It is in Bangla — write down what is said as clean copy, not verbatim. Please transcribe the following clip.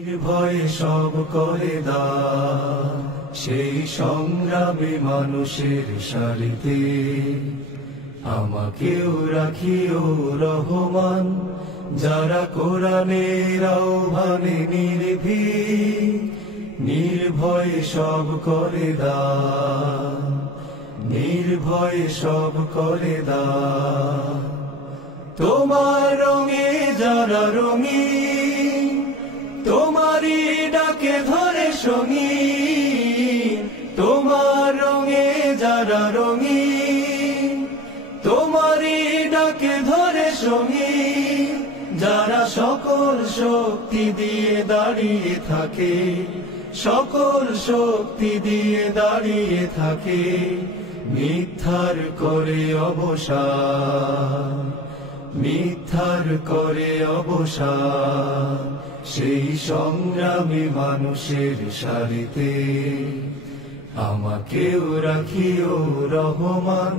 নির্ভয়ে সব করে দান, সেই সংগ্রামী মানুষের সারিতে আমাকেও রাখিও রহমান। যারা কোরআনের আহ্বানে নির্ভীক, নির্ভয়ে সব করে দান, নির্ভয়ে সব করে দান। তোমার রঙে যারা রঙিন, তোমারই ডাকে ধরে সঙ্গীন। তোমার রঙে যারা রঙিন, তোমারই ডাকে ধরে সঙ্গীন। যারা সকল শক্তি দিয়ে দাঁড়িয়ে থাকে, সকল শক্তি দিয়ে দাঁড়িয়ে থাকে, মিথ্যার করে অবসান, মিথ্যার করে অবসান। সেই সংগ্রামী মানুষের সারিতে আমাকেও রাখিও রহমান।